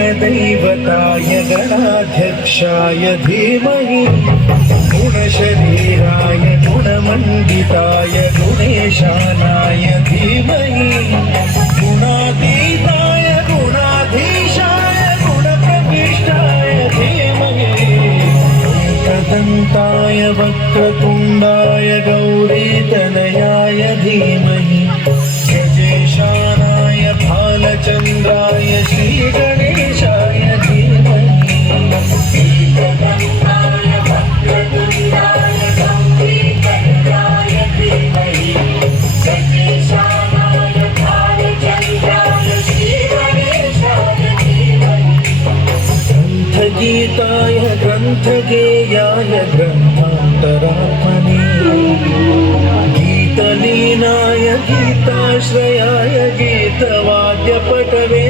गणदैवताय गणाध्यक्षाय धीमहि गुणशरीराय गुणमण्डिताय गुणेशानाय धीमहि गुणातीताय गुणाधीशाय गुणप्रविष्टाय धीमहि एकदन्ताय वक्रतुण्डाय गौरीतनयाय धीमहि गजेशानाय भालचन्द्राय श्रीगणेशाय धीमहि एकदन्ताय वक्रतुण्डाय गौरीतनयाय धीमहि गजेशानाय भालचन्द्राय श्रीगणेशाय धीमहि ग्रन्थगीताय ग्रन्थगेयाय ग्रन्थान्तरात्मने गीतलीनाय गीताश्रयाय गीतवाद्यपटवे